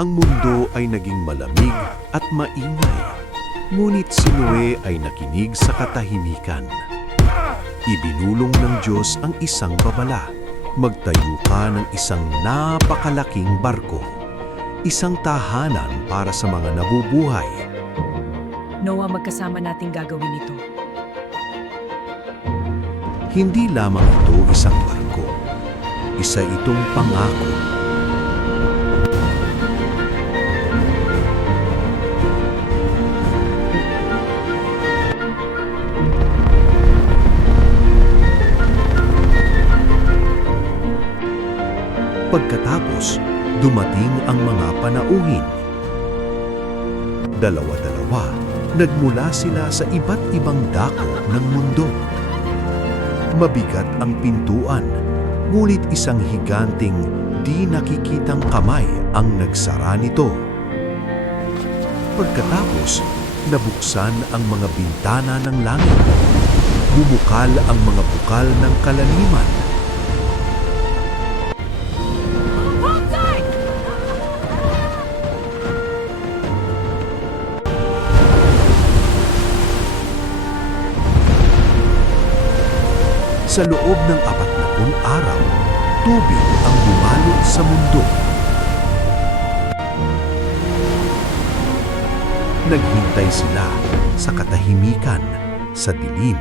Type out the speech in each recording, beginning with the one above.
Ang mundo ay naging malamig at maingay, ngunit si Noe ay nakinig sa katahimikan. Ibinulong ng Diyos ang isang babala. Magtayo ka ng isang napakalaking barko, isang tahanan para sa mga nabubuhay. Noah, magkasama nating gagawin ito. Hindi lamang ito isang barko, isa itong pangako. Pagkatapos, dumating ang mga panauhin. Dalawa-dalawa, nagmula sila sa iba't ibang dako ng mundo. Mabigat ang pintuan, ngunit isang higanting di nakikitang kamay ang nagsara nito. Pagkatapos, nabuksan ang mga bintana ng langit. Bumukal ang mga bukal ng kalaliman. Sa loob ng 40 araw, tubig ang bumalot sa mundo. Naghintay sila sa katahimikan, sa dilim.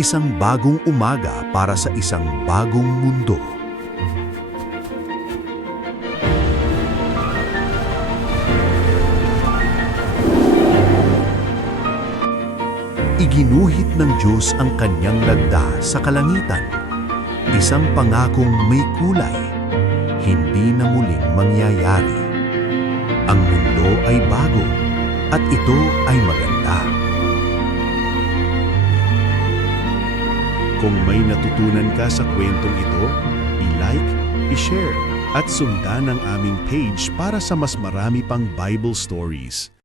Isang bagong umaga para sa isang bagong mundo. Iginuhit ng Diyos ang kanyang lagda sa kalangitan, isang pangakong may kulay, hindi na muling mangyayari. Ang mundo ay bago, at ito ay maganda. Kung may natutunan ka sa kwentong ito, i-like, i-share, at sundan ang aming page para sa mas marami pang Bible stories.